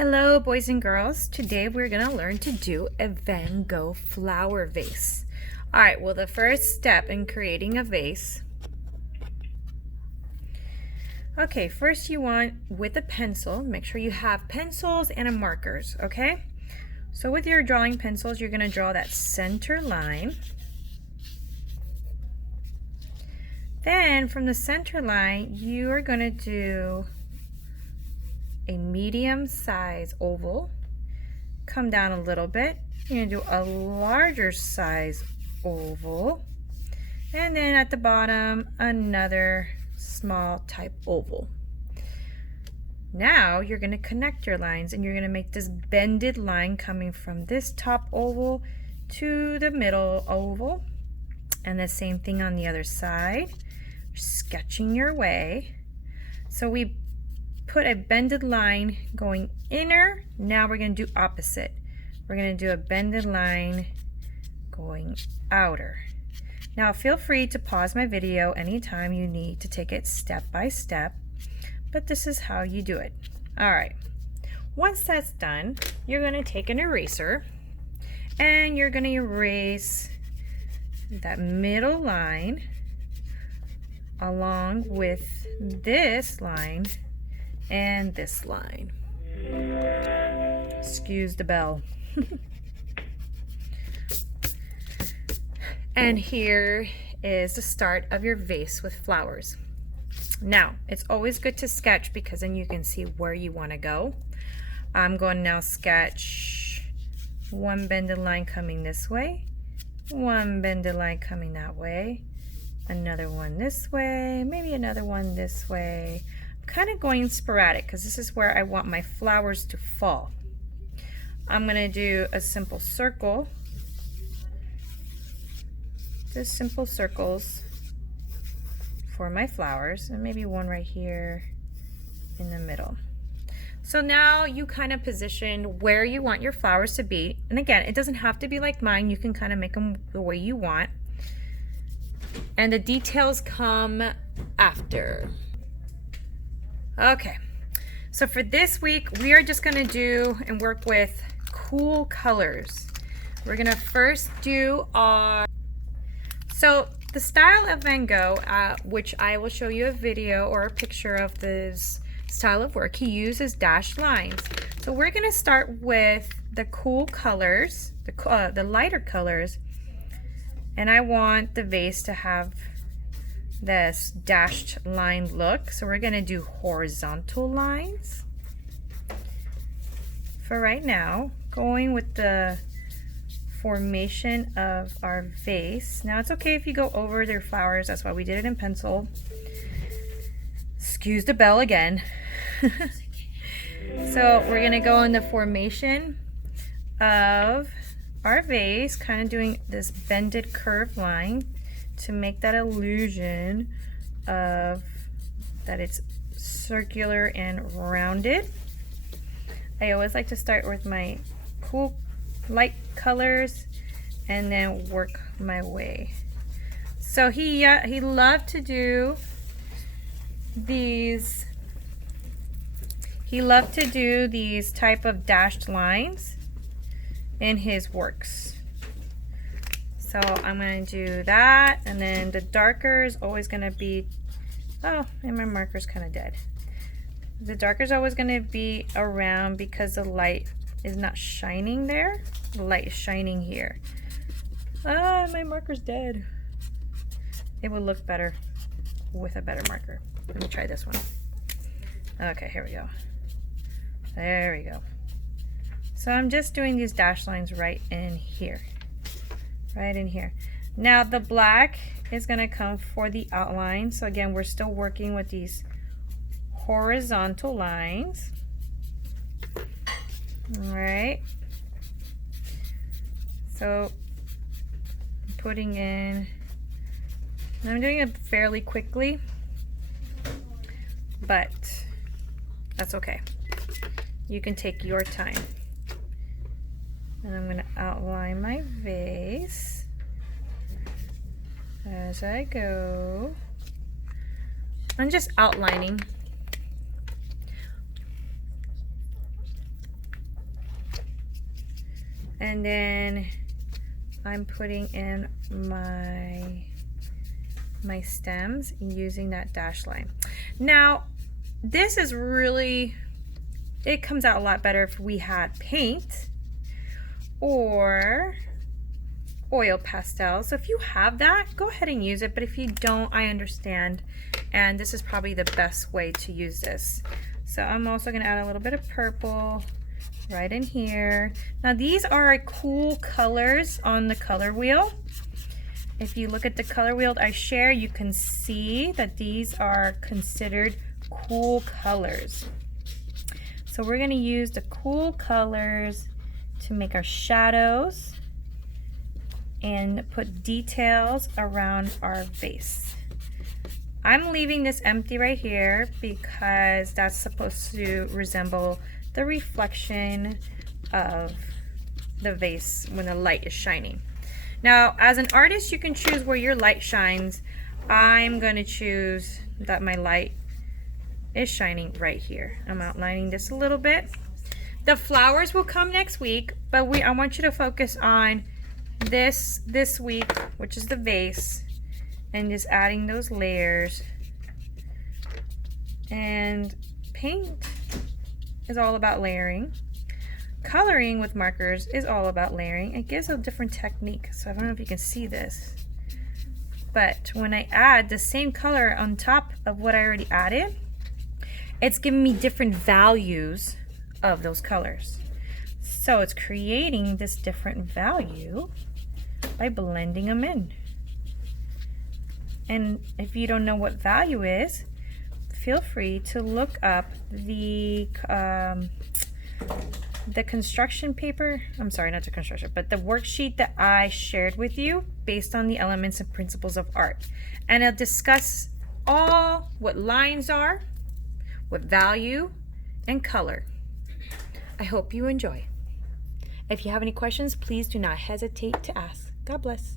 Hello boys and girls, today we're going to learn to do a Van Gogh flower vase. Alright, well the first step in creating a vase. Okay, first you want with a pencil, make sure you have pencils and markers, okay? So with your drawing pencils, you're going to draw that center line. Then from the center line, you are going to do a medium size oval, come down a little bit, you're going to do a larger size oval, and then at the bottom another small type oval. Now you're going to connect your lines and you're going to make this bended line coming from this top oval to the middle oval, and the same thing on the other side. Sketching your way. So we put a bended line going inner. Now we're going to do opposite. We're going to do a bended line going outer. Now feel free to pause my video anytime you need to take it step by step, but this is how you do it. Alright, once that's done, you're going to take an eraser and you're going to erase that middle line along with this line and this line. Excuse the bell. And here is the start of your vase with flowers. Now, it's always good to sketch because then you can see where you want to go. I'm going to now sketch one bended line coming this way, one bended line coming that way, another one this way, maybe another one this way. I'm kind of going sporadic because this is where I want my flowers to fall. I'm going to do a simple circle, just simple circles for my flowers, and maybe one right here in the middle. So now you kind of position where you want your flowers to be, and again, it doesn't have to be like mine. You can kind of make them the way you want. And the details come after. Okay, so for this week, we are just gonna do and work with cool colors. We're gonna first do so the style of Van Gogh, which I will show you a video or a picture of this style of work, he uses dashed lines. So we're gonna start with the cool colors, the lighter colors, and I want the vase to have this dashed line look. So we're going to do horizontal lines for right now, going with the formation of our vase. Now it's okay if you go over their flowers, that's why we did it in pencil. Excuse the bell again. So we're going to go in the formation of our vase, kind of doing this bended curved line to make that illusion of that it's circular and rounded. I always like to start with my cool light colors and then work my way. So he loved to do these. He loved to do these type of dashed lines in his works. So I'm going to do that, and then the darker is always going to be, oh, and my marker's kind of dead. The darker is always going to be around because the light is not shining there. The light is shining here. Ah, my marker's dead. It will look better with a better marker. Let me try this one. Okay, here we go. There we go. So I'm just doing these dash lines right in here. Right in here. Now the black is going to come for the outline. So again, we're still working with these horizontal lines. All right. So I'm putting in, and I'm doing it fairly quickly, but that's okay. You can take your time. And I'm going to outline my vase as I go. I'm just outlining. And then I'm putting in my stems using that dash line. Now, this is really, it comes out a lot better if we had paint or oil pastel. So if you have that, go ahead and use it, but if you don't, I understand, and this is probably the best way to use this. So I'm also going to add a little bit of purple right in here. Now these are cool colors on the color wheel. If you look at the color wheel I share, you can see that these are considered cool colors. So we're going to use the cool colors to make our shadows and put details around our vase. I'm leaving this empty right here because that's supposed to resemble the reflection of the vase when the light is shining. Now, as an artist, you can choose where your light shines. I'm going to choose that my light is shining right here. I'm outlining this a little bit. The flowers will come next week, but I want you to focus on this week, which is the vase, and just adding those layers. And paint is all about layering. Coloring with markers is all about layering. It gives a different technique, so I don't know if you can see this, but when I add the same color on top of what I already added, it's giving me different values of those colors. So it's creating this different value by blending them in. And if you don't know what value is, feel free to look up the construction paper, I'm sorry, not the construction, but the worksheet that I shared with you based on the elements and principles of art. And it'll discuss all what lines are, what value, and color. I hope you enjoy. If you have any questions, please do not hesitate to ask. God bless.